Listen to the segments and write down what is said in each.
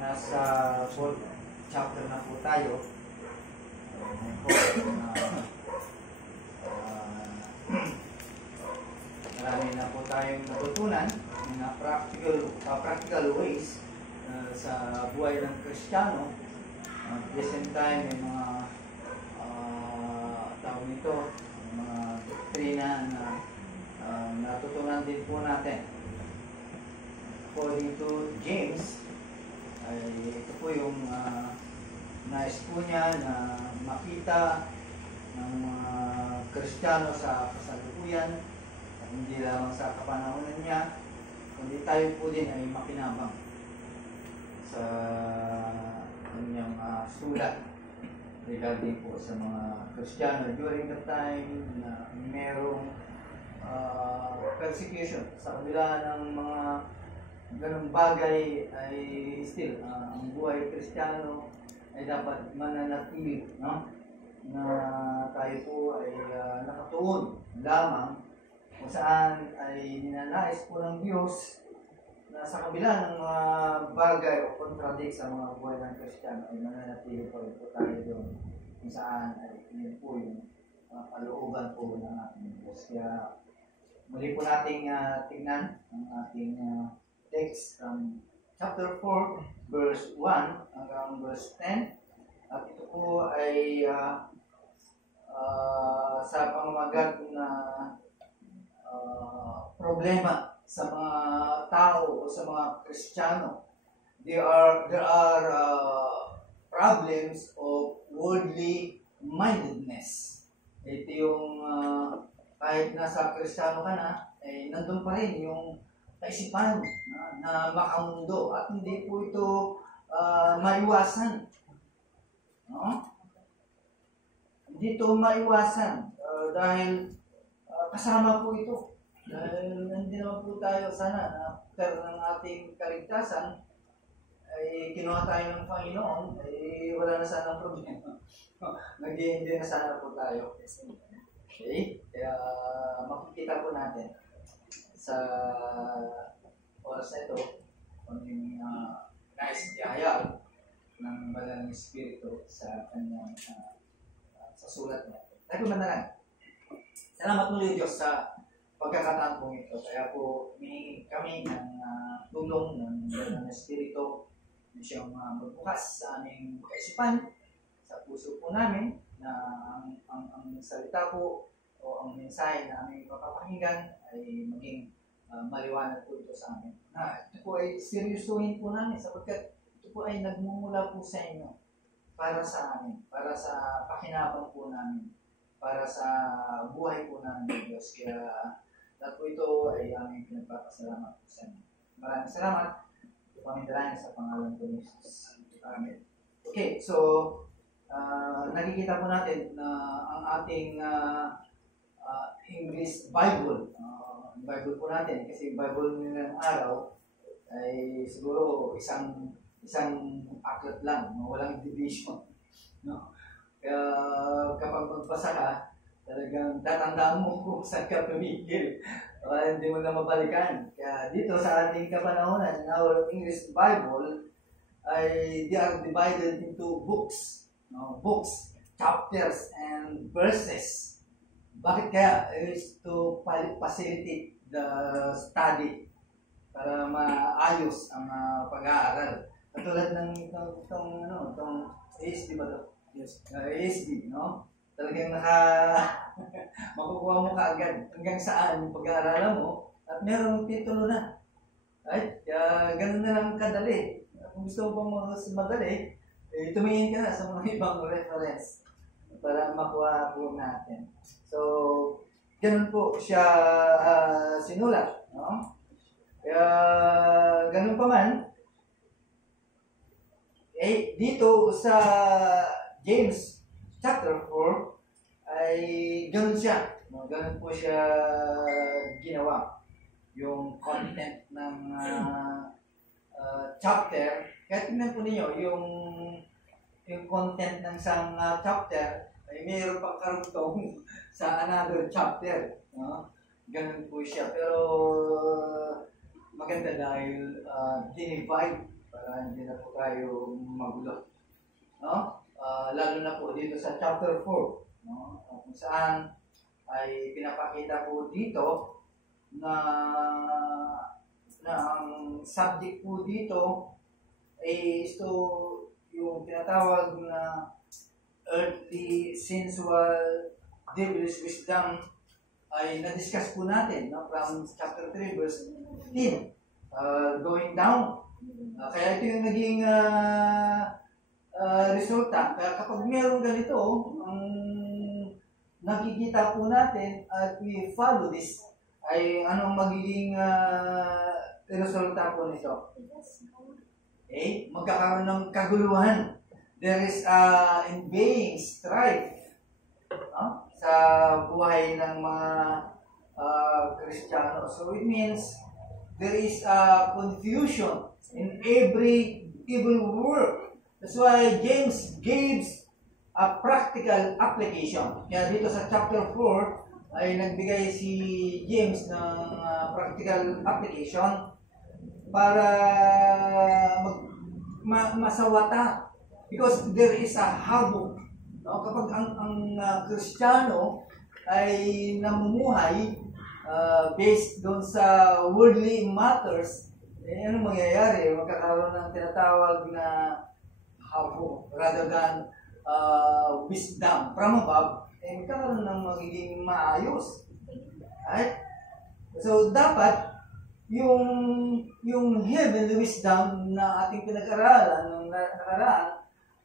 nasa 4th chapter na po tayo. Marami na po tayong natutunan na practical ways sa buhay ng Kristiyano. At the same time, may mga tawag nito, mga doktrina na natutunan din po natin. According to James, ay ito po yung nais po niya na makita ng mga Kristiyano sa kasalukuyan, hindi lamang sa kapanahonan niya, kundi tayo po din ay makinabang sa kanyang sulat regarding po sa mga Kristiyano during the time na merong persecution. Sa kabila ng mga ganong bagay ay still ang buhay Kristiyano ay dapat mananatili, no? Na tayo po ay nakatuon lamang kung saan ay ninanais po ng Diyos na sa kabila ng mga bagay o contradict sa mga buhay ng Kristiyano ay mananatili po tayo doon kung saan ay yun po yung kalooban po ng ating Diyos. Kaya muli po nating tingnan ang ating text from chapter 4, verse 1 hanggang verse 10. At ito po ay sa pamamagat na problema sa mga tao o sa mga Kristiyano. There are problems of worldly mindedness. Ito yung kahit nasa Kristiyano ka na, eh, nandun pa rin yung kaisipan na makamundo at hindi po ito maiwasan. No? Hindi ito maiwasan dahil kasama po ito. Dahil hindi naman po tayo sana na after ng ating kaligtasan ay kinuha tayo ng Panginoon, ay wala na sana problema. Nag-i-enjoy na sana po tayo. Okay? Kaya makikita po natin sa oras na ito kung yung nais ihayag ng Banal na Espiritu sa kanyang sa sulat niya. Tayo po manalan. Salamat muli Diyos sa pagkakataon po ito. Kaya po humingi kami ng tulong ng Banal na Espiritu na siyang magbukas sa aming kaisipan, sa puso po namin na ang salita po o ang mensahe na aming mapapakinggan ay maging maliwanag po ito sa amin. Ito po ay seryosohin po namin sapagkat ito po ay nagmumula po sa inyo para sa amin, para sa pakinabang po namin, para sa buhay po namin, Diyos. Kaya lahat po ito ay aming pinagpapasalamat po sa inyo. Maraming salamat. Ito kami dalangin sa pangalan po ni Jesus. Amen. Okay, so nakikita po natin na ang ating English Bible, Bible po natin, kasi Bible nilang araw ay siguro isang aklat lang, no? Walang division, no? Kaya kapag magbasa ka, talagang tatandaan mo kung saan ka tumigil, hindi mo na mabalikan. Kaya dito sa ating kapanahonan, in our English Bible, ay they are divided into books, no? Books, chapters, and verses. Bakit kaya? Is to facilitate the study para maayos ang pag-aaral. Katulad ng itong ASD ba ito? Yes. ASD, no? Talagang makukuha mo kaagad hanggang saan yung pag-aaralan mo at merong titulo na. Right? Kaya ganun na lang kadali. Kung gusto mo pang madali, tumingin ka na sa mga ibang reference para makuha po natin. So, ganun po siya sinulat. No? Kaya ganun pa man, dito sa James chapter 4 ay ganun siya. No? Ganun po siya ginawa. Yung content ng chapter, kaya tingnan po ninyo, yung content ng isang chapter ay mayroon pang karugtong sa another chapter. No? Ganun po siya. Pero maganda dahil dinivide para hindi na po tayo magulo. No? Lalo na po dito sa chapter 4, no? Kung saan ay pinapakita po dito na ang subject po dito ay ito yung tinatawag na earthly, sensual, devilish wisdom ay na-discuss po natin, no? From chapter 3 verse 15 going down. Kaya ito yung naging resulta. Kaya kapag meron ganito, ang nakikita po natin at we follow this, ay anong magiging resulta po nito? Okay? Magkakaroon ng kaguluhan. There is invading strife, no? Sa buhay ng mga Kristiyano. So it means there is confusion in every evil work. That's why James gives a practical application. Kaya dito sa chapter 4 ay nagbigay si James ng practical application para masawata. Because there is a havoc. No? Kapag ang Kristiyano ay namumuhay based doon sa worldly matters, ano mangyayari? Magkakaroon ng tinatawag na havoc rather than wisdom from above, magkakaroon ng magiging maayos. Right? So, dapat yung heavenly wisdom na ating pinag-aralan nung nakaraan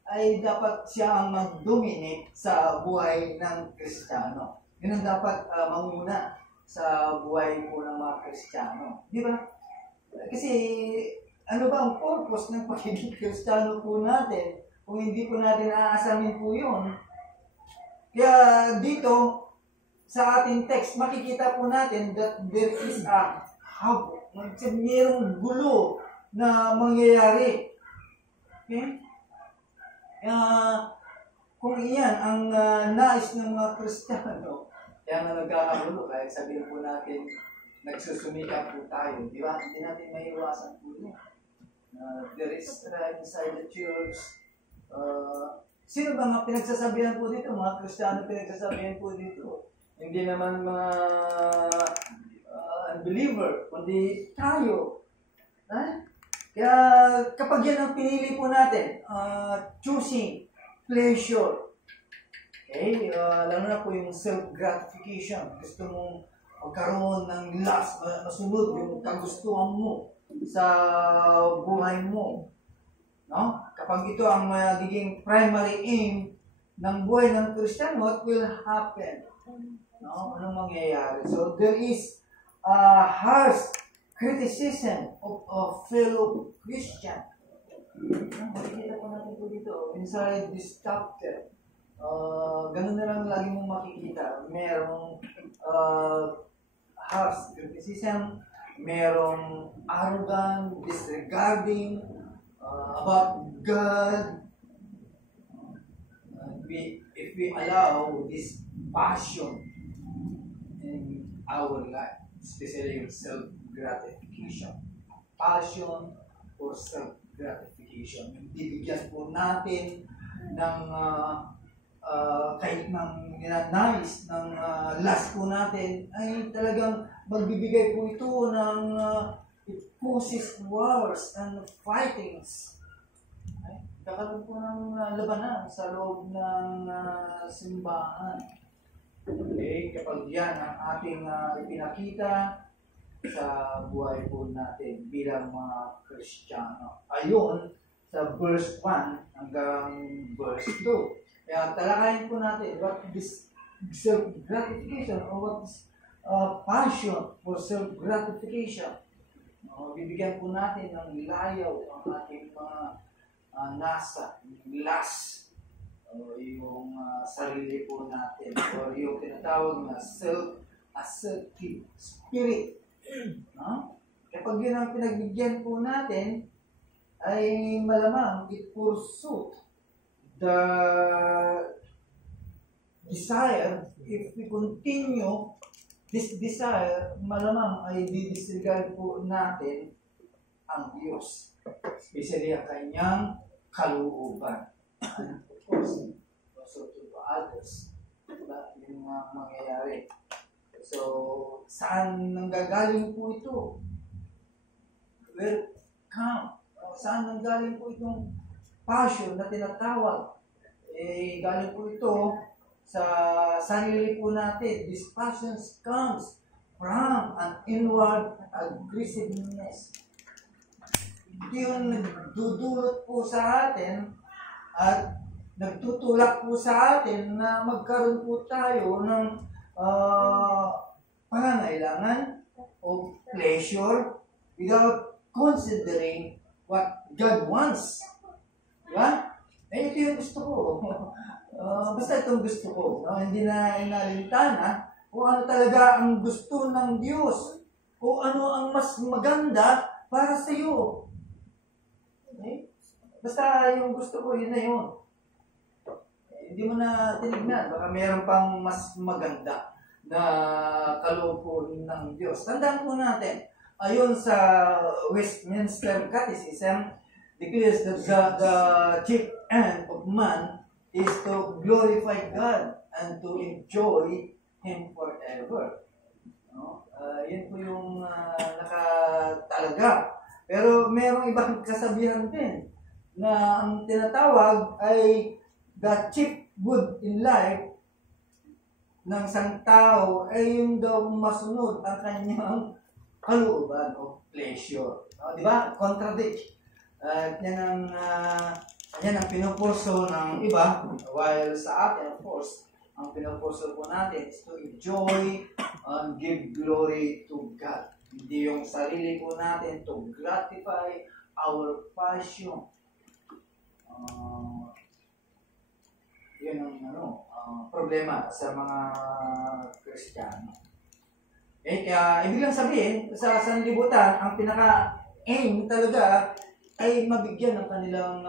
ay dapat siya ang mag-dominate sa buhay ng Kristiyano. Yun ang dapat manguna sa buhay po ng mga Kristiyano. Di ba? Kasi ano ba ang purpose ng pagiging Kristiyano po natin kung hindi po natin aasamin po yun? Kaya dito, sa ating text, makikita po natin that there is a havoc. Mayroong gulo na mangyayari. Okay? Kung iyan ang nais ng mga Kristiyano, kaya nga nagkakagulo, kahit sabihin po natin, nagsusumikap po tayo, di ba? Hindi natin maiiwasan po yun. There is strife inside the church. Sino ba mga pinagsasabihan po dito? Mga Kristiyano pinagsasabihan po dito. Hindi naman mga unbeliever, kundi tayo. Kaya kapag yan ang pinili po natin, choosing pleasure, okay, lalo na po yung self-gratification, gusto mong magkaroon ng lust, masunod yung kagustuhan mo sa buhay mo. No? Kapag ito ang magiging primary aim ng buhay ng Kristiyano, what will happen? No? Anong mangyayari? So there is harsh criticism of a fellow Christian. Makikita po natin po dito, inside this chapter, ganun na lang lagi mong makikita. Merong harsh criticism, merong arrogant, disregarding about God. If we allow this passion in our life, especially yung self-gratification. Passion for self-gratification. Yung bibigyan po natin ng kahit ng ninanais ng lust po natin, ay talagang magbibigay po ito ng it causes wars and fightings. Kakaroon po ng labanan sa loob ng simbahan. Okay, kapag yan ang ating ipinakita sa buhay po natin bilang mga Kristiyano. Ayon sa verse 1 hanggang verse 2. Kaya talakayin po natin what is self-gratification or what is passion for self-gratification. Bibigyan po natin ng layaw ang ating mga nasa, lust, yung sarili po natin, o yung tinatawag na self-assertive spirit. No? Kapag yun ang pinagbigyan po natin, ay malamang it pursuit the desire. If we continue this desire, malamang ay didisregard po natin ang Diyos. Especially ang kanyang kalooban. And of course, also to others. Diba? Yung mga mangyayari. So, saan nanggagaling po ito? Where come? Saan nanggaling po itong passion na tinatawag? Galing po ito sa sarili po natin. This passion comes from an inward aggressiveness. Ito yung nagdudulot po sa atin at nagtutulak po sa atin na magkaroon po tayo ng pangangailangan o pleasure without considering what God wants. Diba? Ito yung gusto ko. Basta itong gusto ko. Hindi na inalintana kung ano talaga ang gusto ng Diyos. Kung ano ang mas maganda para sa iyo. Okay? Basta yung gusto ko, yun na yun. Hindi mo na tinignan. Baka mayroon pang mas maganda na kaloob ng Diyos. Tandaan po natin, ayon sa Westminster Catechism, declares that the chief end of man is to glorify God and to enjoy Him forever. No? Yun po yung nakatalaga. Pero mayroong ibang kasabihan din na ang tinatawag ay the chief good in life ng isang tao ay yung daw masunod ang kanyang kalooban o pleasure. Di ba? Contradict. Yan ang pinupurso ng iba, while sa atin, of course, ang pinupurso po natin is to enjoy and give glory to God. Hindi yung sarili po natin to gratify our passion. Yun ang problema sa mga Kristiyano. Kaya ibig lang sabihin, sa sanlibutan, ang pinaka-aim talaga ay mabigyan ng kanilang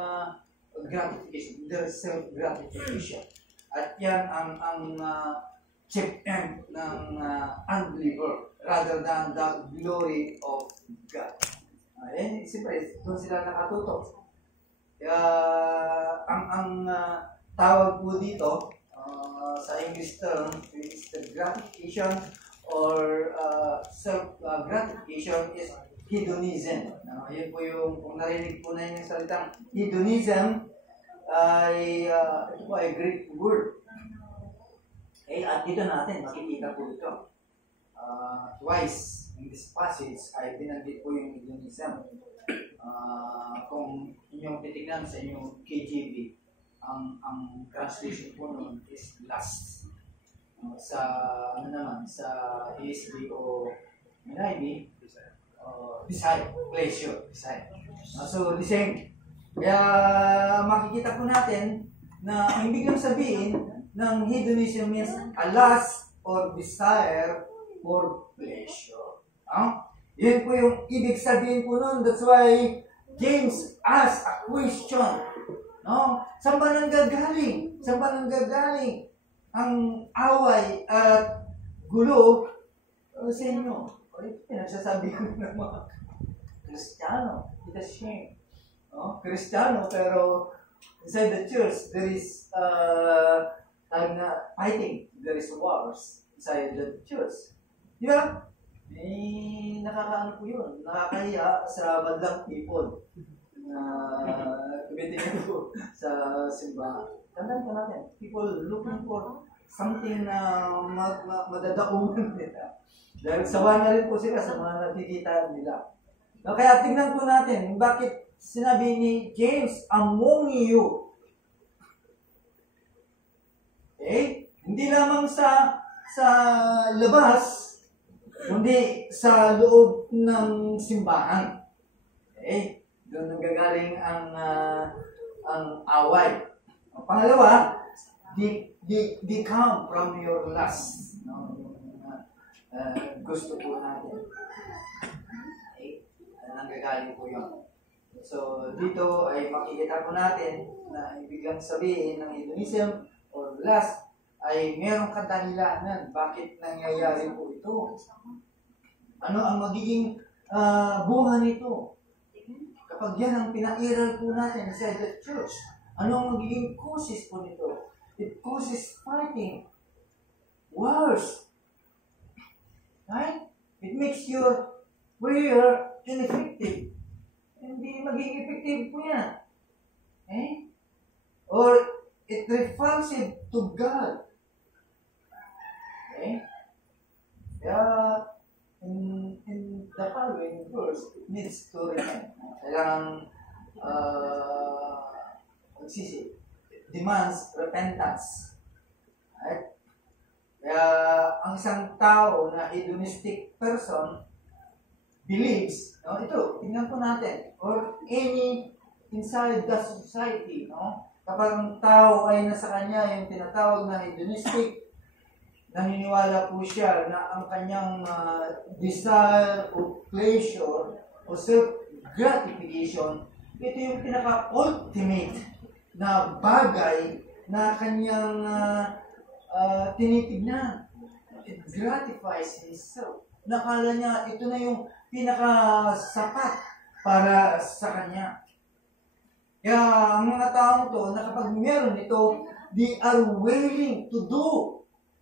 gratification, their self-gratification. At yan ang chief end ng unbeliever rather than the glory of God. Siyempre, doon sila nakatutok. Kaya ang tawag po dito sa English term is the gratification or self-gratification is hedonism. Yun po yung, kung narinig po na yung salitang hedonism, ay ito po ay Greek word. At dito natin makikita po ito. Twice in this passage ay binanggit po yung hedonism. Kung inyong titignan sa inyong KJV, ang translation po nun is lust. Sa sa ESV o NIV, desire, pleasure, desire. So, the same. Kaya makikita po natin na ang ibig sabihin ng hedonism is a lust or desire for pleasure. Yun po yung ibig sabihin po nun. That's why James asked a question. Saan ba nanggagaling? Saan ba nanggagaling ang away at gulo sa inyo? Pinagsasabi ko ng mga Kristiyano. It's a shame. Kristiyano, pero inside the church, there is fighting. There is wars inside the church. Di ba? Nakakaano po yun. Nakakahiya sa madlang people na tumitingin po sa simbahan. Tandaan po natin, people looking for something na madadaunan nila. Dahil sawa na rin po sila sa mga nakikita nila. Kaya tingnan po natin, bakit sinabi ni James, among you. Hindi lamang sa labas, kundi sa loob ng simbahan. Doon nanggagaling ang away. Pangalawa, they come from your lust. Gusto po natin. Nanggagaling po yun. So, dito ay makikita po natin na ibig sabihin ng hedonism or lust ay merong kadahilanan. Bakit nangyayari po ito? Ano ang magiging bunga nito? kapag yan ang pinairal po natin inside the church, ano ang magiging causes po nito? It causes fighting, wars, right? It makes your prayer ineffective. Hindi magiging effective po yan. Okay? Or it repulsive to God. Okay? Kaya, in the following verse, it needs to repent. Kailangan, it demands repentance. Right? Kaya, ang isang tao na hedonistic person believes, no, ito, tingnan po natin, or any inside the society, no, kapag ang tao ay nasa kanya yung tinatawag na hedonistic, naniniwala po siya na ang kanyang desire o pleasure o self-gratification, ito yung pinaka-ultimate na bagay na kanyang tinitignan. It gratifies himself. Nakala niya, ito na yung pinaka-sapat para sa kanya. Kaya ang mga taong to, na kapag meron ito, they are willing to do.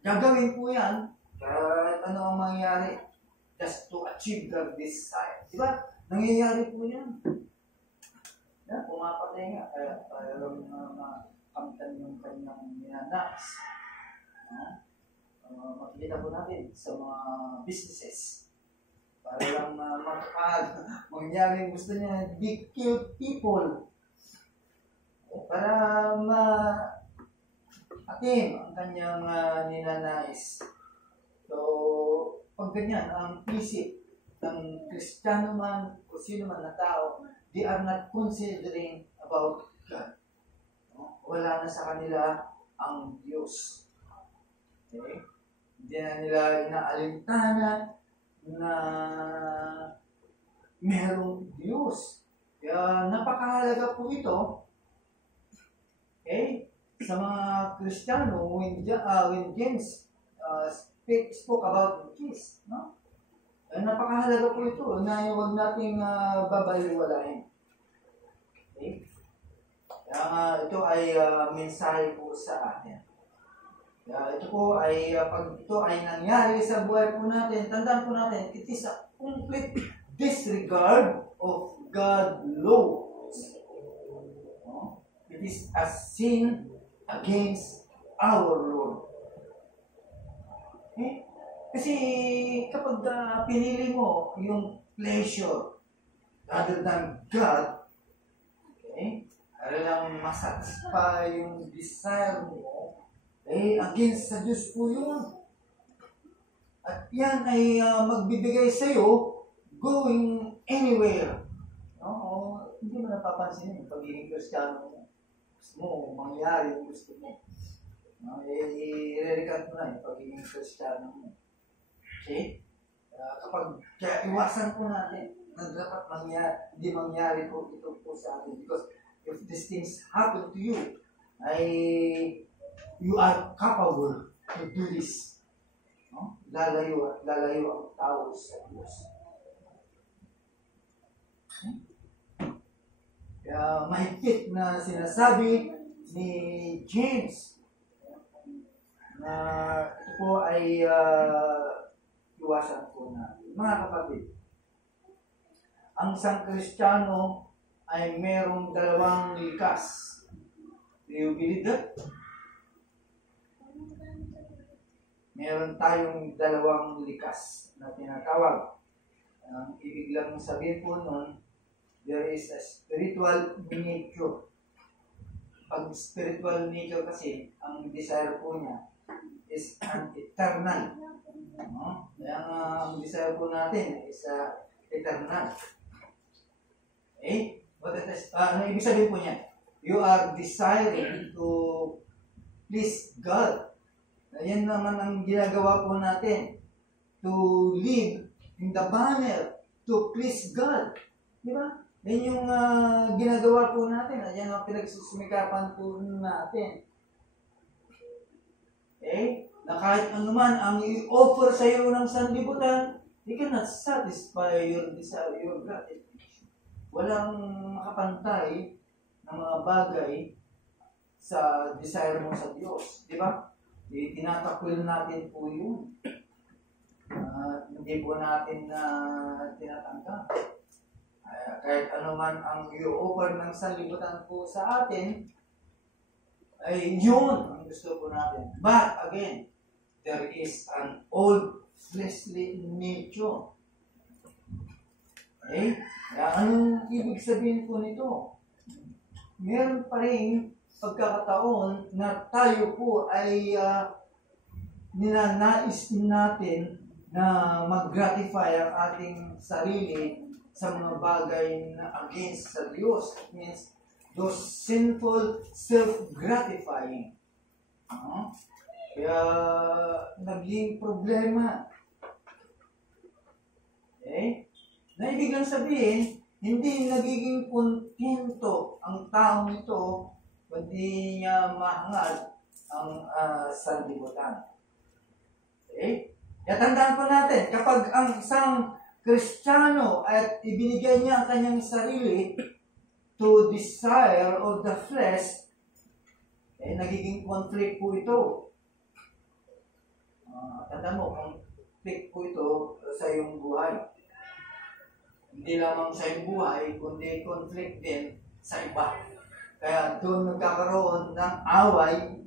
Gagawin po yan, kahit ano ang mangyayari, just to achieve their desire. Di ba? Nangyayari po yan. Yan, pumapatay nga. Kaya mayroon makamtan yung kanyang minanas. Makikita po natin sa mga businesses. Para lang makapag, mangyari gusto niya, they kill people. Para atim ang kanyang ninanais. So, pag ganyan, ang isip ng Kristiyano man o sino man na tao, they are not considering about God. Wala na sa kanila ang Diyos. Okay? Hindi na nila inaalintana na merong Diyos. Kaya napakahalaga po ito. Okay? Sa mga Kristiyano, when James spoke about peace, no? Napakahalaga po ito na huwag nating babaliwalain. Okay? Kaya ito ay mensahe po sa atin. Ito po ay, pag ito ay nangyari sa buhay po natin, tandaan po natin, it is a complete disregard of God's laws. It is a sin against our Lord. Okay? Kasi kapag pinili mo yung pleasure rather than God, okay, para lang masatisfy yung desire mo, against sa Diyos po yun. At yan ay magbibigay sa'yo going anywhere. No? Hindi mo napapansin yung pagiging Kristiyano mo. Gusto mo, mangyari yung gusto mo. No? I-recant mo na yung pagiging Kristiyano mo. Okay? Kaya iwasan po natin na dapat hindi mangyari po ito po sa atin. Because if these things happen to you, you are capable to do this. No? Lalayo ang tao sa Diyos. Okay? Kaya mahigpit na sinasabi ni James na ito po ay iwasan po natin. Mga kapatid, ang isang Kristiyano ay merong dalawang likas. Do you believe that? Meron tayong dalawang likas na tinatawag. Ang ibig lang sabihin po nun, there is a spiritual nature. Pag spiritual nature kasi, ang desire po niya is an eternal. Kaya ang desire po natin is eternal. Okay? Ano ibig sabihin po niya? You are desiring to please God. Ayan naman ang ginagawa po natin. To live in the manner to please God. Di ba? Yan yung ginagawa po natin. Ayan ang pinagsusumikapan po natin. Okay? Na kahit anuman ang i-offer sa iyo ng sanlibutan, you cannot satisfy your desire, your gratification. walang makapantay ng mga bagay sa desire mo sa Diyos. Di ba? Tinatakwil natin po yun. Hindi po natin tinatanggap. Kahit ano man ang i-offer ng sanlibutan po sa atin, ay yun ang gusto po natin. But again, there is an old fleshly nature. Okay? Kaya anong ibig sabihin po nito? Meron pa rin pagkakataon na tayo po ay ninanais natin na mag-gratify ang ating sarili sa mga bagay na against sa Diyos. It means those sinful self-gratifying. Kaya naging problema. Okay? Na ibig lang sabihin, hindi nagiging kontento ang taong ito kundi niya mahangad ang sanlibutan. Okay? Kaya tandaan po natin, kapag ang isang Kristiyano at ibinigay niya ang kanyang sarili to desire of the flesh, nagiging conflict po ito. Tandaan mo, conflict po ito sa iyong buhay. Hindi lamang sa iyong buhay, kundi conflict din sa iba. Kaya doon nagkakaroon ng away,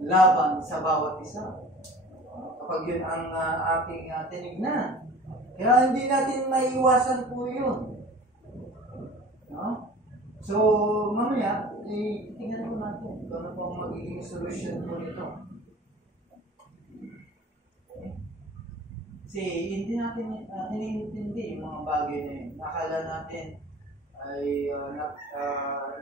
laban sa bawat isa. Kapag yun ang ating tinignan. Kaya hindi natin maiiwasan po yun. No? So, mamaya, tingnan po natin kung ano po ang magiging solution po nito. Okay? Kasi hindi natin iniintindi yung mga bagay na yun. Nakala natin ay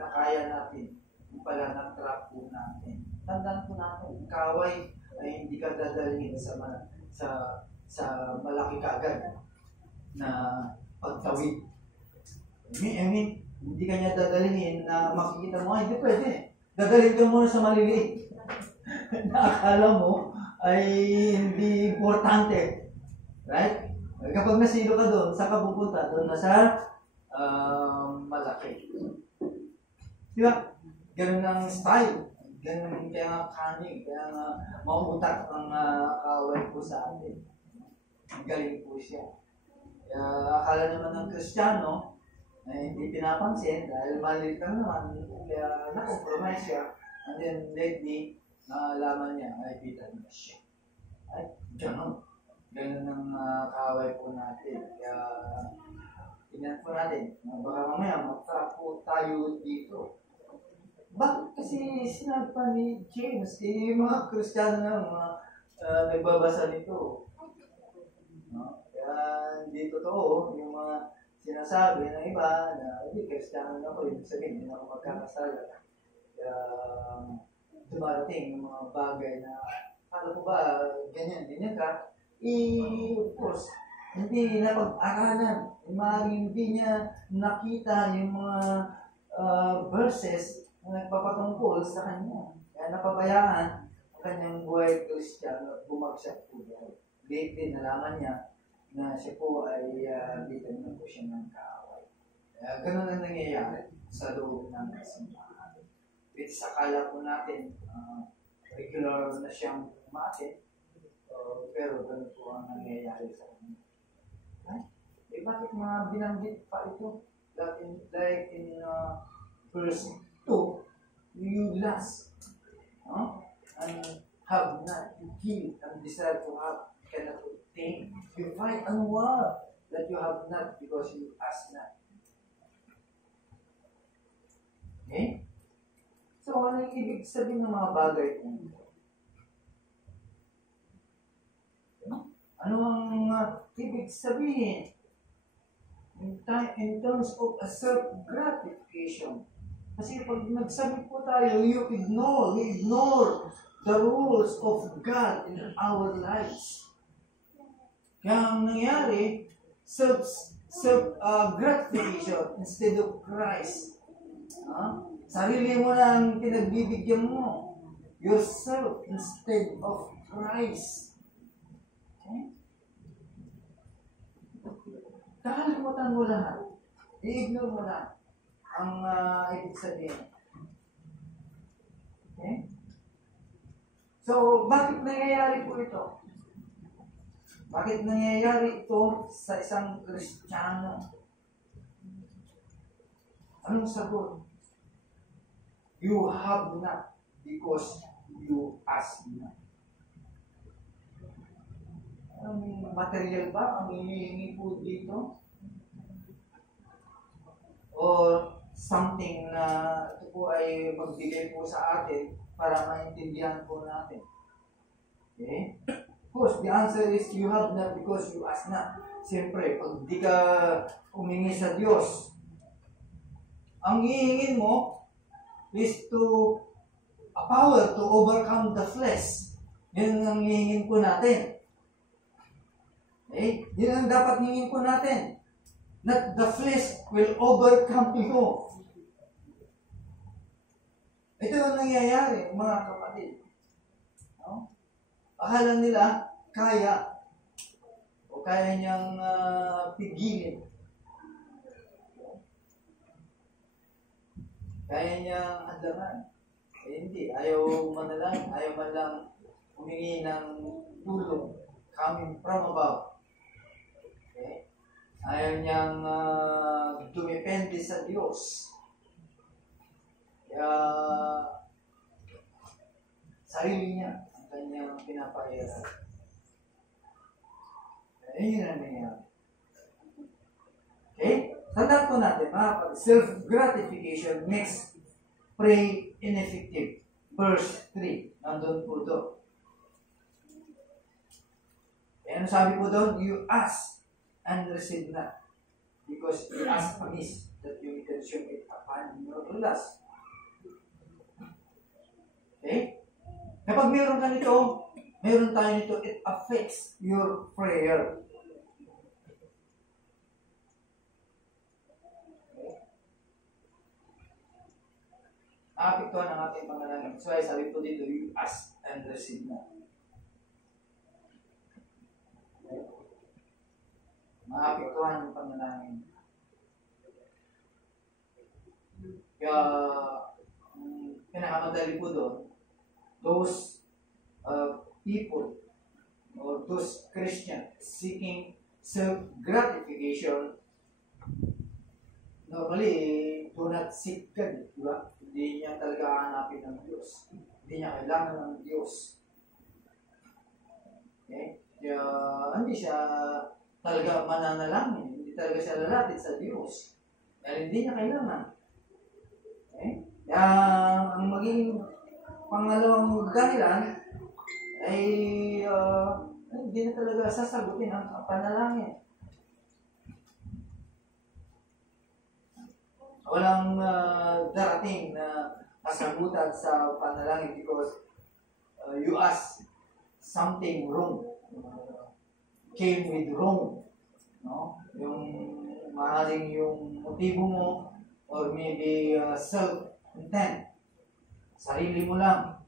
nakaya natin. Yung pala na-trap po natin. Tandaan po natin, kaway ay hindi ka dadalhin sa malaki kaagad na pagtawid. I mean, hindi ka niya dadalhin na makikita mo, hindi pwede. Dadalhin ka muna sa maliliit. Na akala mo ay hindi importante. Right? Kapag nasilo ka doon, saan ka pupunta? Doon na sa malaki. Di ba? Ganun ang style. Ganun kaya nga kanig, kaya nga mauutak ang kaway po sa atin. Galing po siya. Kaya akala naman ng Kristiyano na hindi pinapansin dahil maliit lang naman, kaya na-compromise siya. And then lately, naalaman niya ay bitterness siya. Ay, ganun. Ganun ang kaway po natin. Kaya tingnan po natin. Baka mamaya magtrap po tayo dito. Bakit kasi sinabi pa ni James, mga Kristiyano na mga nagbabasa nito. No? Kaya hindi totoo yung mga sinasabi ng iba na hindi Kristiyano na ako, ibig sabihin, hindi na ako magkakasala. Kaya dumarating yung mga bagay na akala ko ba ganyan ka, of course, hindi na pag-aralan. Maaaring hindi niya nakita yung mga verses na nagpapatungkol sa kanya. Kaya napabayaan ang kanyang buhay Kristiyano at bumagsak po yan. Lately, nalaman niya na siya po ay bitin na po siya ng kaaway. Kaya ganun ang nangyayari sa loob ng simbahan. With sakala po natin, regular na siyang umate, pero ganun po ang nangyayari sa kanya. Eh, bakit mga binanggit pa ito? Like in verse 2, you lust, and have not, you kill, and desire to have, cannot obtain. You fight and war that you have not because you ask not. Okay? So, ano yung ibig sabihin ng mga bagay ito? Ano ang ibig sabihin? In terms of a self-gratification. Kasi pag nagsabi po tayo, we ignore the rules of God in our lives. Kaya ang nangyari, self-gratification instead of Christ. Sarili mo na ang pinagbibigyan mo. Yourself instead of Christ. Okay? kakalimutan mo lahat. I-ignore mo na ang ibig sabihin. Okay? So, bakit nangyayari po ito? Bakit nangyayari ito sa isang Kristiyano? Anong sagot? You have not because you ask not. Ang material ba ang hinihingi po dito? Or something na ito po ay magbigay po sa atin para maintindihan po natin. Okay? Of course, the answer is you have not because you ask not. Siyempre, pag di ka humingi sa Diyos, ang hihingin mo is to a power to overcome the flesh. Yan ang hihingin po natin. Okay? Yan ang dapat hihingin po natin. Not the flesh will overcome you. Ito ang nangyayari, mga kapatid. No? Akala nila, kaya niyang pigilin. Kaya niyang hadaman. Hindi, ayaw man lang humingi ng tulong coming from above. Okay? Ayaw niyang dumepende sa Diyos. Kaya sarili niya ang kanyang pinapahirap. Ayun ang nangyayari. Okay? Tandaan po natin, self-gratification makes prayer ineffective. Verse 3, nandun po doon. Ano sabi po doon? You ask and receive not, because you ask amiss that you may consume it upon your lust. Okay? Kapag mayroon ka nito, mayroon tayo nito, it affects your prayer. Apektuhan ang ating panalangin. So, sabi po dito, you ask and receive not. Okay? Maapektuhan ang panalangin. Kaya, pinakamadali po doon, those people or those Christians seeking self-gratification normally do not seek God, di ba? Hindi niya talaga hanapin ng Diyos. Hindi niya kailangan ng Diyos. Okay? Kaya hindi siya talaga mananalangin. Hindi talaga siya lalapit sa Diyos. Dahil hindi niya kailangan. Okay? Kaya ang maging pangalawang dahilan ay hindi na talaga sasagutin ang panalangin. Walang darating na kasagutan sa panalangin because you ask something wrong. Came with wrong. No? Yung maaaring yung motibo mo or maybe self-intent. Sarili mo lang.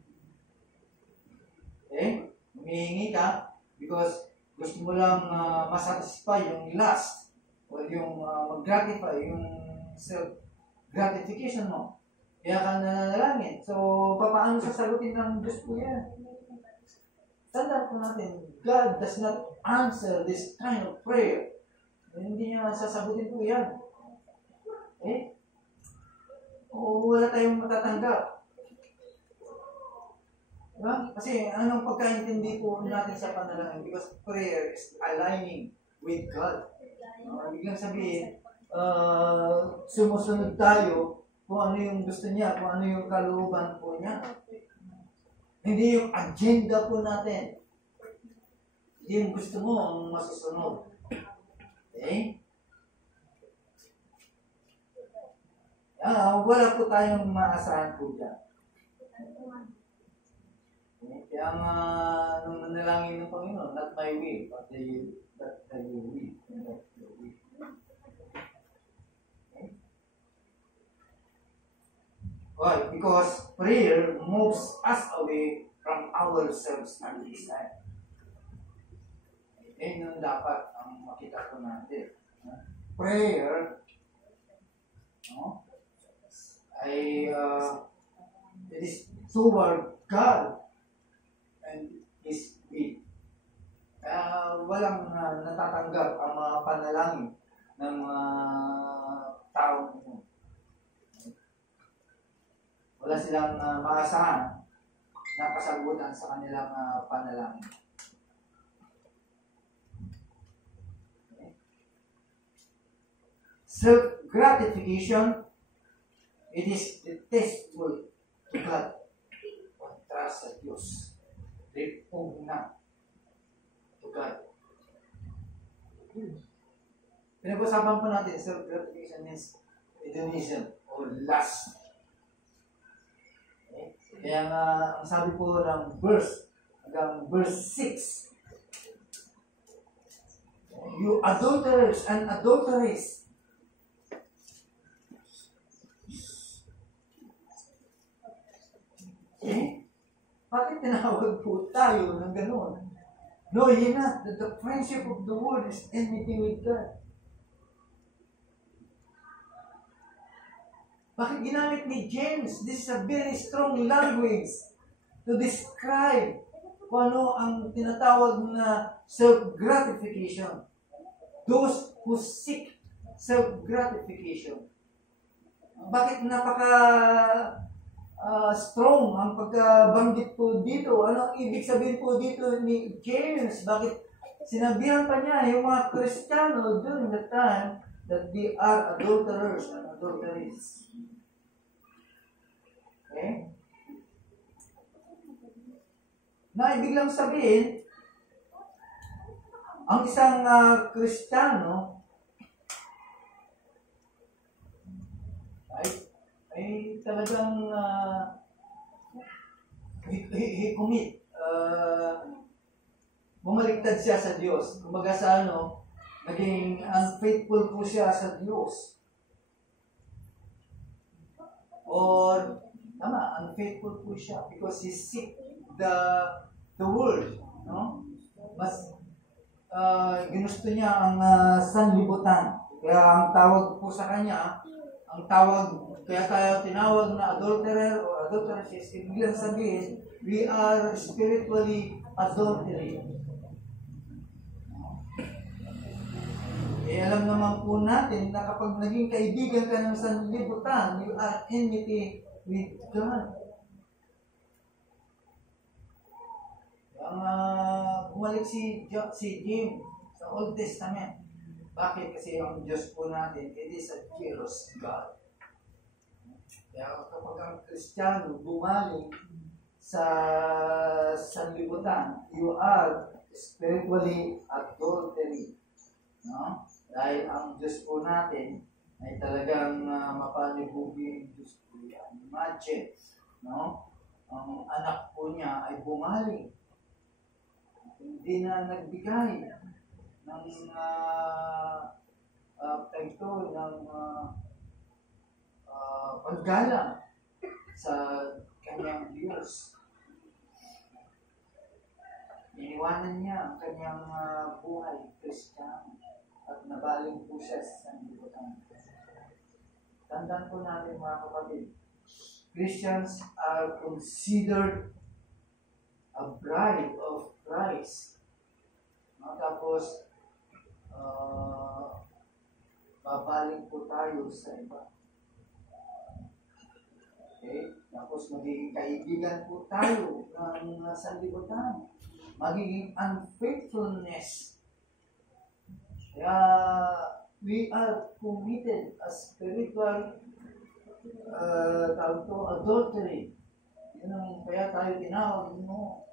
Okay? Humihingi ka because gusto mo lang masatisfy yung lust or yung mag-gratify yung self-gratification mo. Kaya ka nananalangin. So, paano sasagutin ng Diyos po yan? Tandaan po natin, God does not answer this kind of prayer. Hindi niya sasagutin po yan. Okay? O wala tayong matatanggap. Diba? Kasi anong pagkaintindi po natin sa panalangin? Because prayer is aligning with God. Biglang sabihin, sumusunod tayo kung ano yung gusto niya, kung ano yung kalooban po niya. Hindi yung agenda po natin. Hindi yung gusto mo ang masusunod. Okay? Wala po tayong maasahan po dyan. Okay? Kaya nung nanalangin ng Panginoon, not my will, but your will. Why? Because prayer moves us away from ourselves and desire. Yan yung dapat ang makita ko natin. prayer, no, ay it is toward God and His will. Kaya walang natatanggap ang mga panalangin ng mga taong ito. Wala silang maasahan na kasagutan sa kanilang panalangin. Okay. Self-gratification, it is detestable to God. Kontras sa Diyos. Repugna to God. Pinag-usapan po natin, self-gratification means hedonism or lust. Okay? Kaya nga, ang sabi po ng verse, hanggang verse 6, you adulterers and adulteresses, bakit tinawag po tayo ng gano'n? Know ye not that the friendship of the world is enmity with God? Bakit ginamit ni James? This is a very strong language to describe kung ano ang tinatawag na self-gratification. Those who seek self-gratification. Bakit strong ang pagkabanggit po dito? Ano ang ibig sabihin po dito ni James? Bakit sinabihan pa niya yung mga Kristiyano during the time that they are adulterers and adulteresses? Okay? Na ibig lang sabihin, ang isang Kristiyano ay talagang he commit. Bumaliktad siya sa Diyos. Kumbaga sa naging unfaithful po siya sa Diyos. Or, unfaithful po siya because he seek the world. No? Mas ginusto niya ang sanlibutan. Kaya ang tawag po sa kanya, kaya tayo tinawag na adulterer o adulteress, ibig sabihin, we are spiritually adultery. Alam naman po natin na kapag naging kaibigan ka ng sanlibutan, you are enmity with God. Ang bumalik si James sa Old Testament. Bakit? Kasi ang Diyos po natin, it is a jealous God. Kaya kapag ang Kristiyano bumaling sa sanlibutan, you are spiritually adultery. No? Dahil ang Diyos po natin ay talagang mapanibuging Diyos po yan. Imagine, no? Ang anak po niya ay bumaling. Hindi na nagbigay ng paggalang sa kanyang Diyos. Iniwanan niya ang kanyang buhay, Kristiyano, at nabaling po siya sa sanlibutan. Tandaan po natin mga kapatid, Christians are considered a bride of Christ. Tapos, babaling po tayo sa iba. Okay? Tapos magiging kaibigan po tayo ng sanlibutan. Magiging unfaithfulness. Kaya we are committed as spiritual adultery. Yun ang kaya tayo tinawag mo.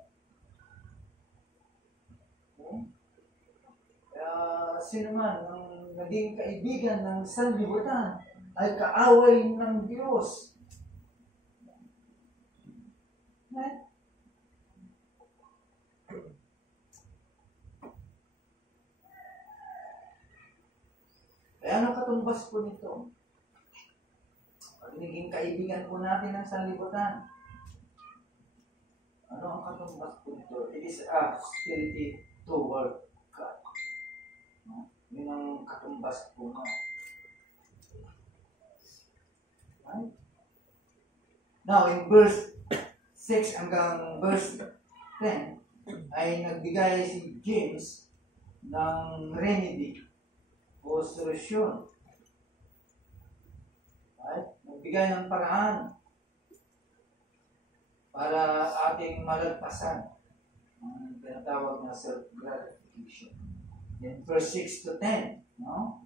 Okay? Kaya sino man ang naging kaibigan ng sanlibutan ay kaaway ng Diyos. Okay? Kaya anong katumbas po nito? Pag naging kaibigan po natin ng sanlibutan, ano ang katumbas po nito? It is a hostility toward God. Yun ang katumbas po mo. Right? Now, in verse 6 hanggang verse 10, ay nagbigay si James ng remedy o solusyon. Right? Nagbigay ng paraan para ating malagpasan ang tinatawag na self-gratification. In verse 6 to 10, no?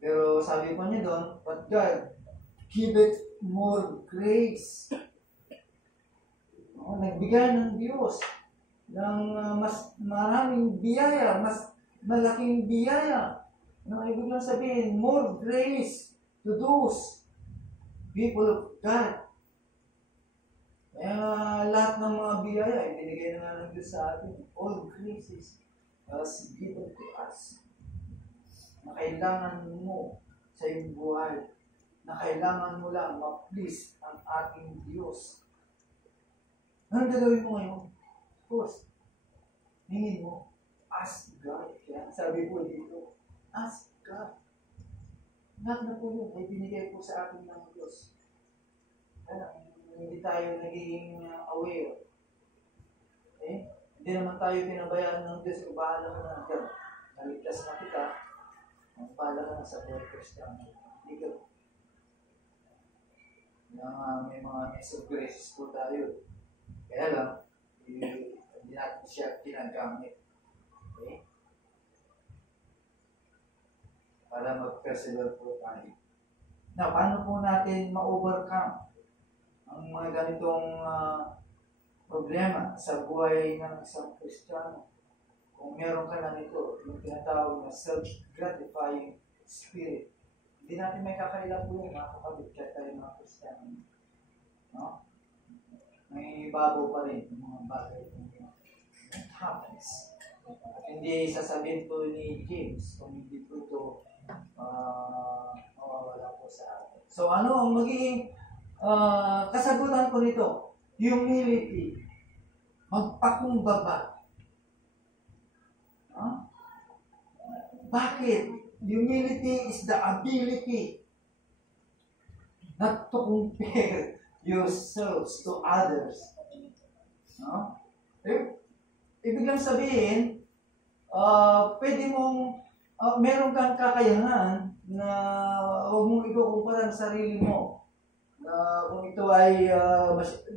Pero sabi po niya doon, but God giveth more grace. No? Nagbigay ng Diyos ng mas maraming biyaya, mas malaking biyaya. No? Ibig lang sabihin, more grace to those people of God. Kaya lahat ng mga biyaya, ibinigay na nga ng Diyos sa atin. All graces was given to us. Na kailangan mo sa iyong buhay, na kailangan mo lang ma-please ang ating Diyos. Anong gagawin mo ngayon? Of course, hingin mo, ask God. Kaya sabi po dito, ask God. Lahat na po yun ay binigay po sa atin ng Diyos. Kaya hindi tayo nagiging aware. Okay? Hindi naman tayo pinabayaan ng Diyos kung bahala mo na God. Naligtas na kita, ang bahala ka na sa buhay Kristiyano. Hindi ka. May mga means of graces po tayo. Kaya lang, hindi natin siya ginagamit. Okay? Para mag-persevere po tayo. Now, paano po natin ma-overcome ang mga ganitong problema sa buhay ng isang Kristiyano? Kung meron ka na nito, yung tinatawag na self-gratifying spirit. Hindi natin may kakaila po yung mga kapatid kaya tayo mga Kristiyano. No? May bago pa rin yung mga bagay that happens. At hindi sasabihin po ni James kung hindi po ito mawawala po sa atin. So ano ang magiging kasagutan ko nito? Humility. Magpakumbaba. Bakit? Humility is the ability not to compare yourselves to others. No? Ibig lang sabihin, pwede mong, meron kang kakayahan na huwag mong ikukumpara ang sarili mo. Kung ito ay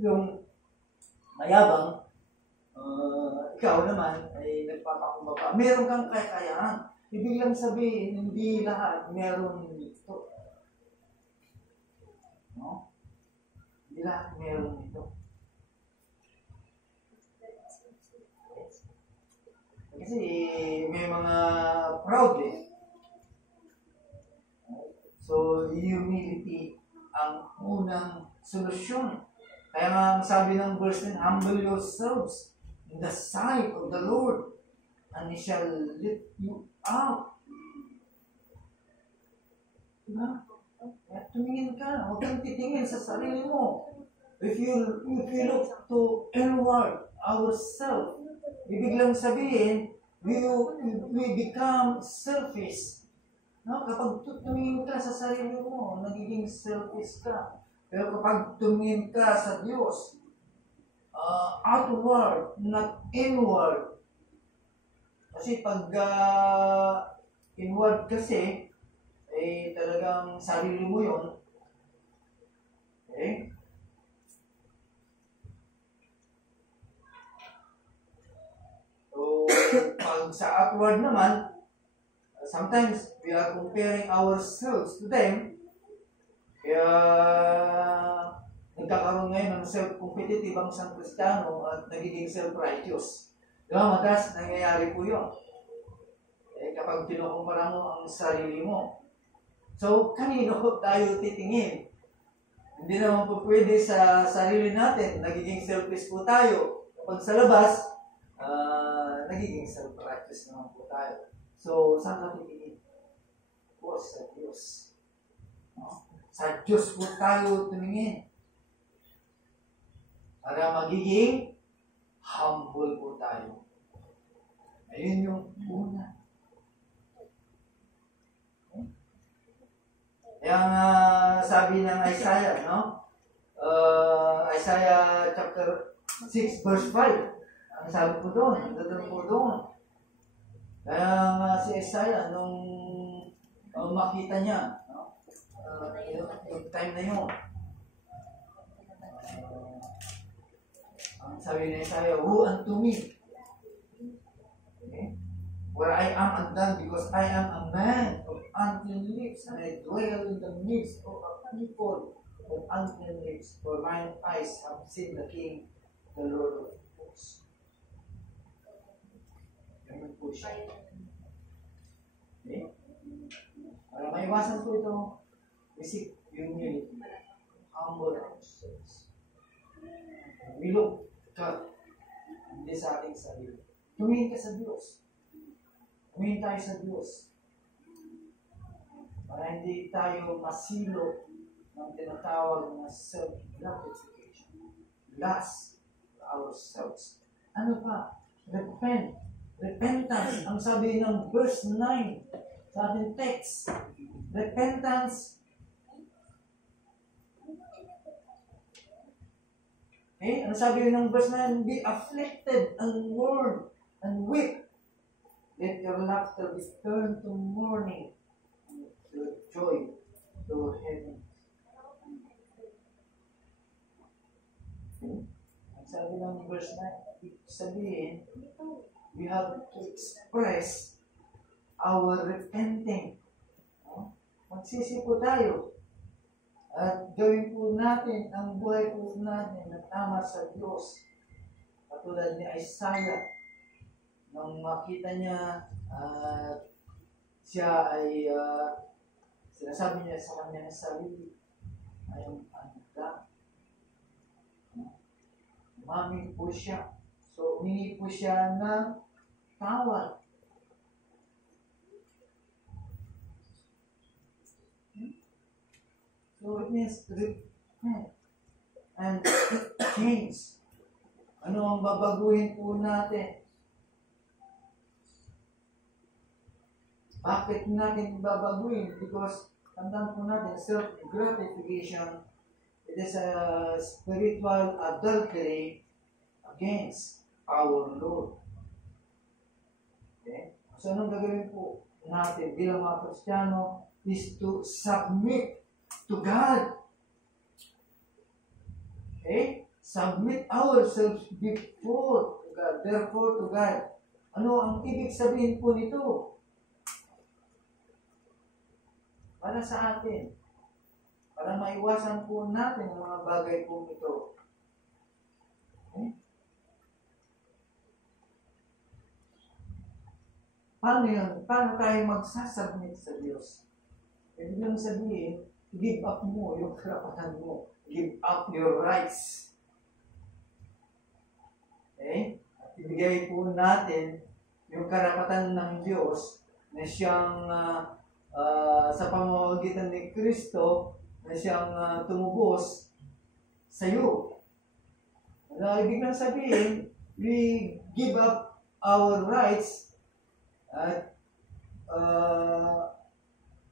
yung mayabang, ikaw naman ay nagpapakumbaba. Meron kang kakayahan. Ibig lang sabihin, hindi lahat meron nito. No? Hindi lahat meron nito. Kasi may mga proud eh. So, humility ang unang solusyon. Kaya nga sabi ng verse 10, humble yourselves in the sight of the Lord, and He shall lift you up. Diba? Kaya tumingin ka, huwag kang titingin sa sarili mo. If you look to inward ourselves, ibig lang sabihin, we become selfish. No? Kapag tumingin ka sa sarili mo, nagiging selfish ka. Pero kapag tumingin ka sa Diyos, outward, not inward. Kasi pag inward kasi, eh talagang sarili mo yun. Okay? So, pag sa outward naman, sometimes we are comparing ourselves to them. Kaya nagkakaroon ngayon ng self-competitive ang isang Kristiyano at nagiging self-righteous. Diba? Madalas nangyayari po yun. Eh, kapag kinukumpara mo ang sarili mo. So, kanino tayo titingin? Hindi naman po pwede sa sarili natin. Nagiging selfish po tayo. Kapag sa labas, nagiging self-righteous naman po tayo. So, saan ka titingin? Po sa Diyos. No? Sa Diyos po tayo tumingin. Para magiging humble po tayo. Ayun yung una. Yung sabi ng Isaiah, no? Isaiah chapter 6 verse 5. Ang sabi ko doon, ang dadang ko doon. Kaya si Isaiah, nung makita niya, no? Yung time na yun, ang sabi ni Isaiah, "Woe unto me, okay? Where I am undone, because I am a man of unclean lips, and I dwell in the midst of a people of unclean lips, for mine eyes have seen the King, the Lord of hosts." Ganun po siya. Okay? Para maiwasan po ito, basic humility, humble ourselves. We look God, hindi sa ating sarili. Tumingin ka sa Diyos. Tumingin tayo sa Diyos. Para hindi tayo masilo ng tinatawag na self-gratification. Lust ourselves. Ano pa? Repentance. Ang sabi ng verse 9 sa ating text. Repentance. Okay? Ano sabi ng verse 9? Be afflicted and mourn and weep. Let your laughter be turned to mourning and your joy to heaven. Okay? Ang sabi ng verse 9, sabihin, we have to express our repenting. No? Magsisi po tayo. At gawin po natin ang buhay po natin na tama sa Diyos. Katulad ni Isaiah, nung makita niya siya ay sinasabi niya sa kanya na sarili ay ang anda. Umami po siya. So, humingi po siya ng tawad. So, it means repent and change. Ano ang babaguhin po natin? Bakit natin babaguhin? Because, tandaan po natin, self-gratification, it is a spiritual adultery against our Lord. Okay? So, anong gagawin po natin bilang mga Kristiyano is to submit to God. Okay? Submit ourselves before God, therefore to God. Ano ang ibig sabihin po nito? Para sa atin. Para maiwasan po natin ang mga bagay po ito. Okay? Paano yun? Paano tayo magsasubmit sa Diyos? Ibig lang sabihin, give up mo yung karapatan mo. Give up your rights. Okay? At ibigay po natin yung karapatan ng Diyos na siyang sa pamamagitan ni Kristo na siyang tumubos sa iyo. Ibig lang sabihin, we give up our rights at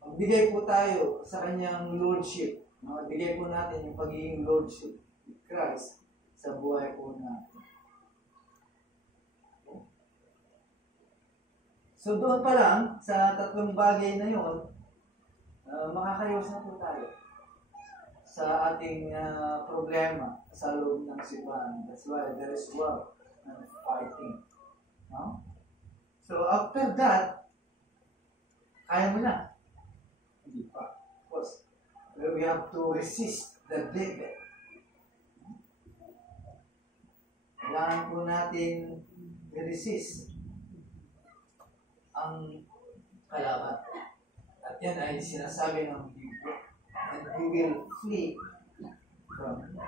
magbigay po tayo sa kanyang lordship. Magbigay po natin yung pagiging lordship ni Christ sa buhay po natin. Okay? So doon pa lang, sa tatlong bagay na yun, makakayos na po tayo sa ating problema sa loob ng simbahan. That's why there is war and fighting. No? So after that, kaya mo na. Hindi pa. Of course, we have to resist the devil. Kailangan po natin i-resist ang kalaban. At yan ay sinasabi ng Biblia. And we will flee from him.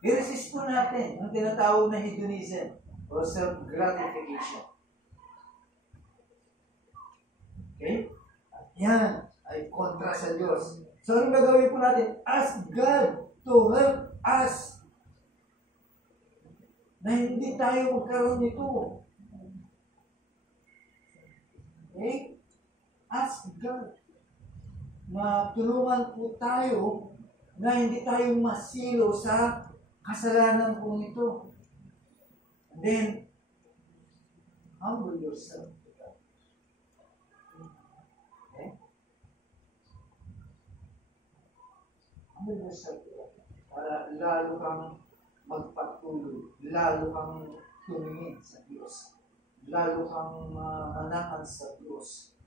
I-resist po natin ang tinatawag na hedonism o self-gratification. Okay? At yan ay kontra sa Diyos. So, anong gagawin po natin? Ask God to help us na hindi tayo magkaroon nito. Okay? ask God na tulungan po tayo na hindi tayo masilo sa kasalanan po ito. And then, humble yourself to God. Okay? Humble yourself to God. Para lalo kang magpatuloy, lalo kang tumingin sa Diyos, lalo kang manahan sa Diyos.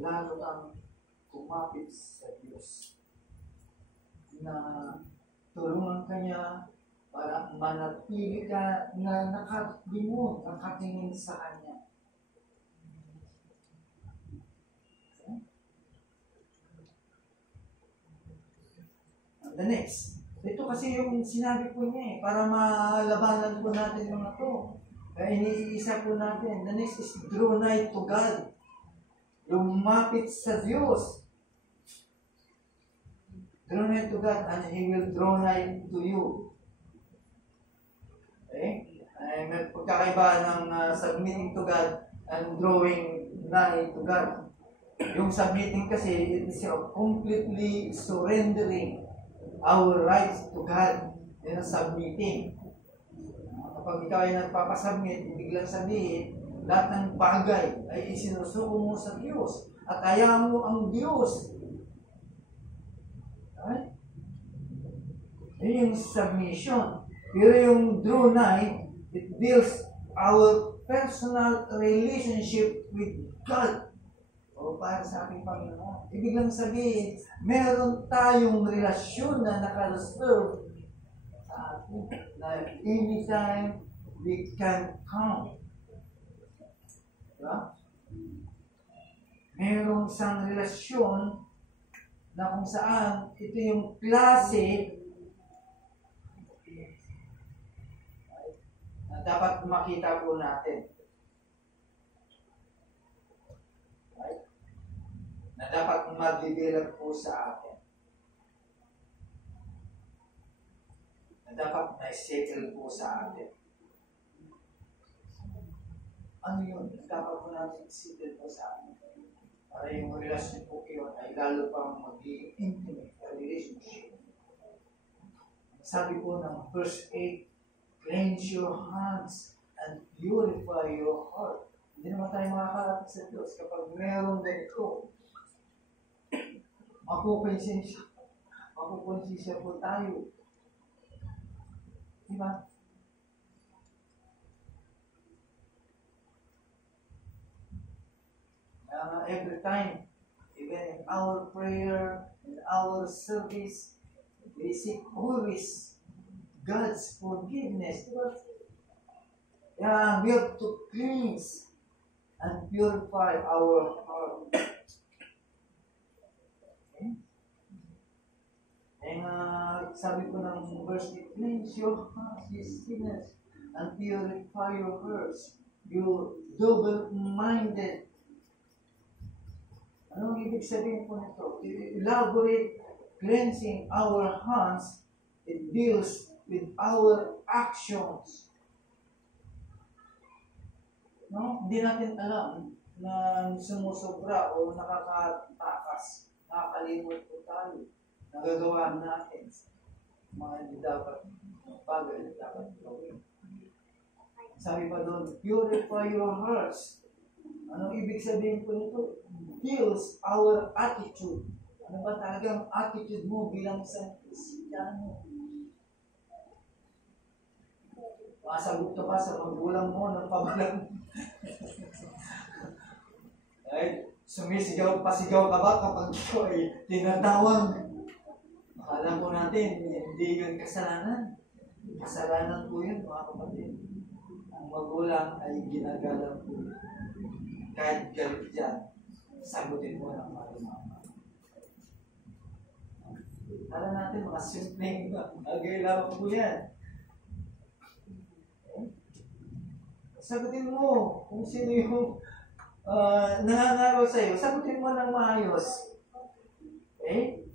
Lalo kang kumapit sa Diyos na tulungan ka niya para manatili ka na nakalimot, nakatingin sa Kanya. And the next, ito kasi yung sinabi po niya para malabanan po natin mga to. Kaya iniisa po natin. The next is draw nigh to God. Lumapit sa Diyos. Draw nigh to God and He will draw nigh to you. Okay? May pagkakaiba ng submitting to God and drawing nigh to God. Yung submitting kasi, it is completely surrendering our rights to God. Yan ang submitting. Kapag ikaw ay nagpapasubmit, ibig lang sabihin, lahat ng bagay ay isinusuko mo sa Diyos at hayaan mo ang Diyos. Right? Yun yung submission. Pero yung draw nigh, it builds our personal relationship with God. O para sa ating Panginoon. Ibig lang sabihin, meron tayong relasyon na naka-reserve sa atin na anytime we can come. Diba? Merong isang relasyon na kung saan ito yung klase na dapat makita po natin. Right? Na dapat mag-develop po sa atin. Na dapat na-settle po sa atin. Ano yun? Dapat po natin i-settle po sa atin. Para yung relasyon po yun ay lalo pang magiging intimate relationship. Sabi po ng verse 8, cleanse your hands and purify your heart. Hindi naman tayo makakalapit sa Diyos kapag meron ganito. Makukonsensya po tayo. Diba? Every time, even in our prayer, in our service, we seek always God's forgiveness. Yeah, we have to cleanse and purify our heart. Okay? And sabi ko ng verse, cleanse your hearts, ye sinners, and purify your hearts. You double-minded. Anong ibig sabihin po nito? Elaborate cleansing our hands, it deals with our actions. No? Hindi natin alam na sumusobra o nakakatakas, nakakalimot po tayo. Nagagawa natin mga hindi dapat bagay na dapat gawin. Sabi pa doon, purify your hearts. Anong ibig sabihin po nito? Heals our attitude. Ano ba talagang attitude mo bilang isang Kristiyano? Masagot ka ba sa magulang mo ng pabalang? Ay, pasigaw ka ba kapag ito ay tinatawag? Akala po natin, hindi yun kasalanan. Kasalanan po yun, mga kapatid. Ang magulang ay ginagalang po. Kahit galit dyan, sagutin mo ng mama. Kala natin, mga simpleng bagay lamang po yan. Okay? Sagutin mo kung sino yung nangangaraw sa'yo. Sagutin mo ng maayos. Okay?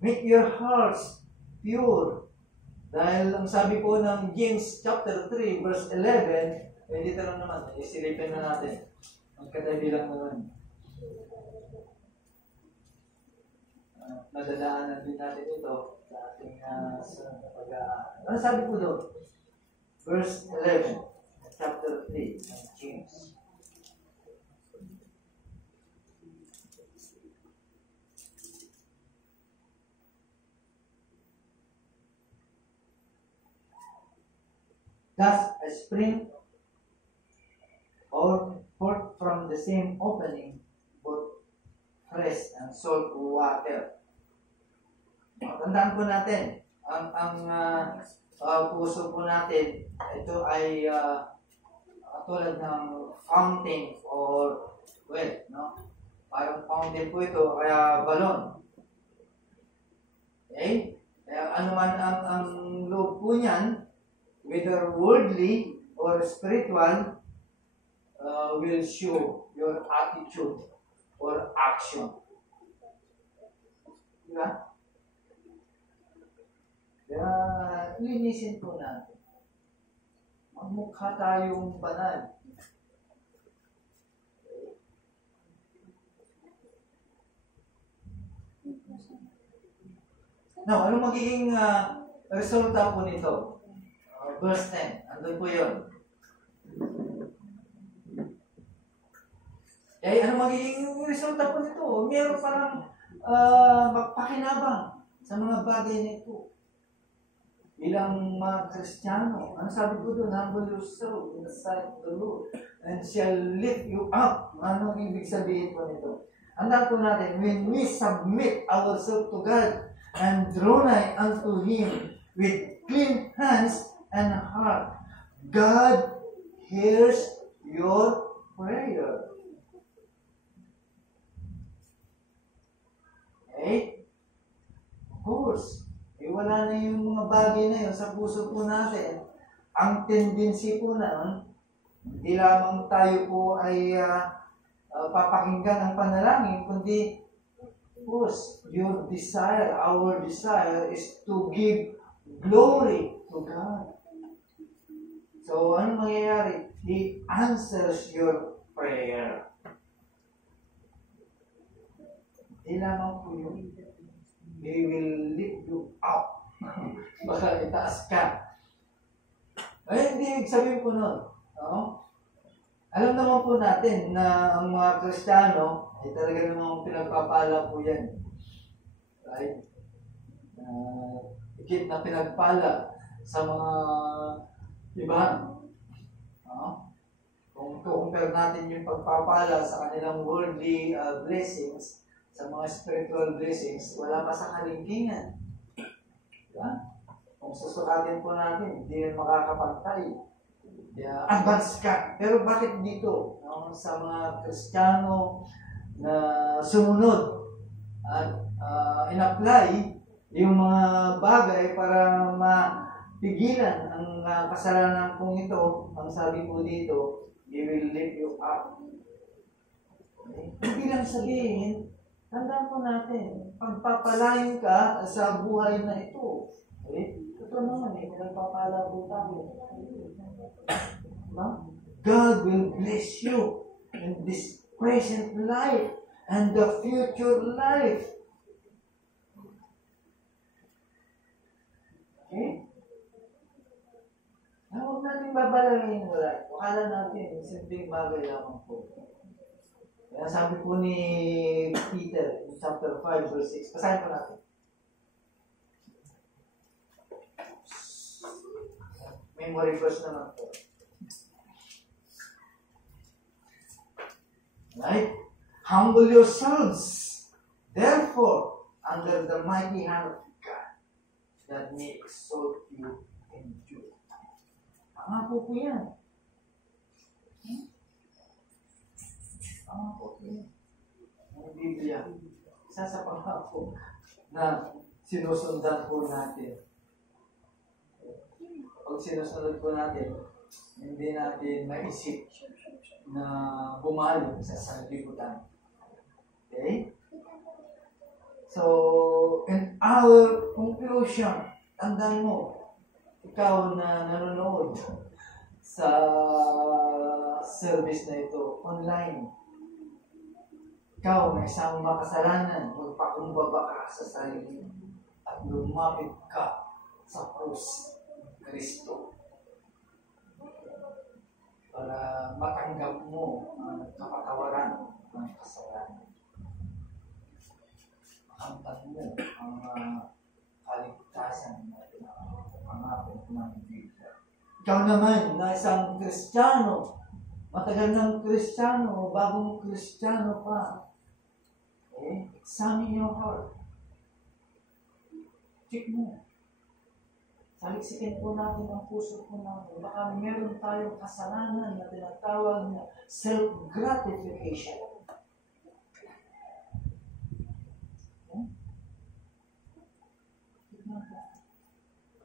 Make your hearts pure. Dahil ang sabi po ng James chapter 3 verse 11, dito lang naman, isilipin na natin. Magkatabi lang naman. Nadadaanan din natin ito sa ating sa pag-aaral. Ano sabi po doon? Verse 11, chapter 3 ng James. Thus, a spring or forth from the same opening, both fresh and salt water. Tandaan po natin, ang puso po natin, ito ay tulad ng fountain or well, no? Parang fountain po ito, kaya balon. Okay? Kaya ano man ang loob po niyan, whether worldly or spiritual, will show your attitude or action. Diba? Kaya, linisin po natin. Magmukha tayong banal. Now, ano magiging resulta po nito? Verse 10. Andun po yun. Ano magiging resulta po nito? Meron parang magpakinabang sa mga bagay nito. Bilang mga Kristiyano, ano sabi ko doon? Humble yourself in the sight of the Lord and shall lift you up. Ano ang ibig sabihin po nito? Andaan po natin, when we submit ourselves to God and draw nigh unto Him with clean hands and heart, God hears your prayer. Okay? Of course, wala na yung mga bagay na yun sa puso po natin. Ang tendency po na hindi lamang tayo po ay papakinggan ang panalangin, kundi of course, your desire, our desire is to give glory to God. So, ano mangyayari? He answers your prayer. Hindi lamang po yun. He will lift you up. Baka itaas ka. Ay, hindi ibig sabihin po nun. No? Alam naman po natin na ang mga Kristiyano ay talaga namang pinagpapala po yan. Right? Ikit na pinagpala sa mga iba. No? Kung compare natin yung pagpapala sa kanilang worldly blessings, sa mga spiritual blessings, wala pa sa kalingkingan. Diba? Kung susukatin po natin, hindi rin makakapantay. Advance ka. Pero bakit dito? No? Sa mga Kristiyano na sumunod at in-apply yung mga bagay para mapigilan ang kasalanan pong ito, ang sabi po dito, He will lift you up. Okay? Hindi lang sabihin, tandaan po natin, pagpapalain ka sa buhay na ito. Okay? Ito naman nagpapala po tayo. God will bless you in this present life and the future life. Okay? Huwag natin babalangin wala. Akala natin, simpleng bagay lamang po. Kaya sabi po ni Peter, chapter 5, verse 6, basahin po natin. Memory verse naman po. Right? Humble yourselves, therefore, under the mighty hand of God, that may exalt you in due. Ang po yan. Ang po yan. Ang Biblia, isa sa pangako na sinusundan po natin. Pag sinusunod po natin, hindi natin maisip na bumalo sa sanlibutan. Okay? So, in our conclusion, tandaan mo, ikaw na nanonood sa service na ito online, ikaw na isang makasalanan, magpakumbaba ka sa sarili at lumapit ka sa krus ng Kristo para matanggap mo ang kapatawaran ng kasalanan. Makamtan mo ang kaligtasan na pinapangako ng Biblia. Ikaw naman na isang Kristiyano, matagal ng Kristiyano, bagong Kristiyano pa, examine your heart. Check mo. Saliksikin po natin ang puso po natin. Baka meron tayong kasalanan na tinatawag na self-gratification.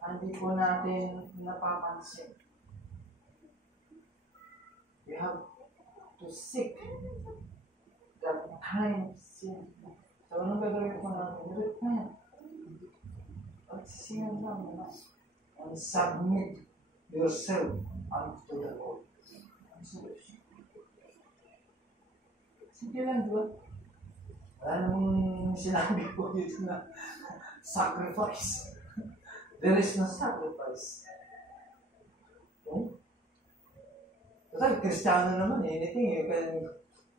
Hindi po natin napapansin. We have to seek that kind of sin. So, anong gagawin po natin? Repent. Pagsisiyan lang. And submit yourself unto the Lord. Ang solution. Sige lang, diba? Wala namang sinabi ko dito na sacrifice. There is no sacrifice. Okay? Kasi Kristiyano naman, anything you can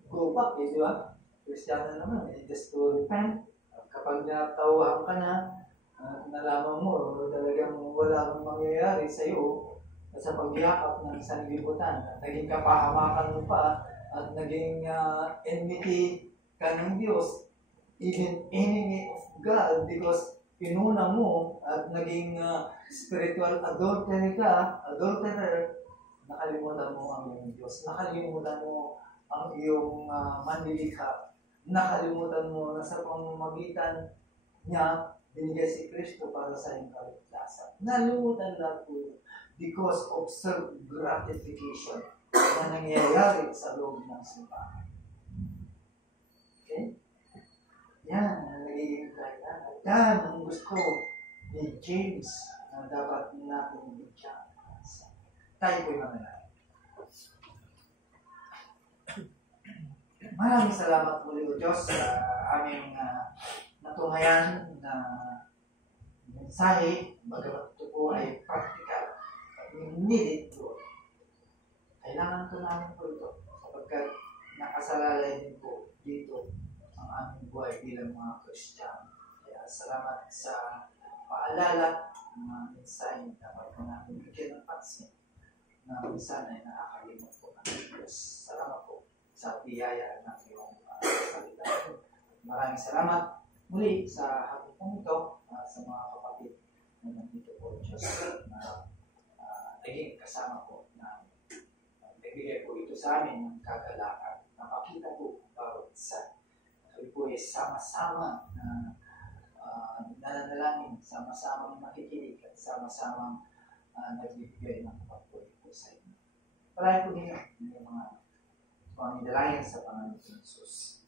go back, di ba? Kristiyano naman, just to repent. Kapag natawahan ka na, nalaman mo, talagang wala kang mangyayari sa iyo sa pagyakap ng sanlibutan. At naging kapahamakan mo pa at naging enmity ka ng Diyos, even enemy of God, because pinuna mo at naging spiritual adulterer, nakalimutan mo ang iyong Diyos, nakalimutan mo ang iyong manlilikha, nakalimutan mo na sa pamamagitan niya, binigay si Kristo para sa iyong kaligtasan. Nalimutan na po because of self-gratification na nangyayari sa loob ng simbahan. Okay? Yan ang nagiging dahilan. At yan ang gusto ni James na dapat natin bigyan. Tayo po'y manalangin. Maraming salamat muli o Diyos sa aming natunghayan na mensahe, bagamat ito po ay practical. We need it po. Kailangan ko namin po ito sapagkat nakasalalay din po dito ang aming buhay bilang mga Kristiyano. Kaya salamat sa paalala ng mga mensahe na dapat po natin bigyan ng pansin na minsan ay nakakalimot po ng Diyos. Salamat po sa biyaya ng iyong salita. Maraming salamat muli sa hapon po ito sa mga kapatid na nandito po Diyos na naging kasama po na nagbigay po ito sa amin ng kagalakan na makita po bawat isa. Kami po ay sama-sama na nananalangin, sama-sama makikinig at sama-sama nagbibigay ng pagpulit po sa inyo. Maraming po ninyo yung mga pamidalayan sa Panginoon Jesus.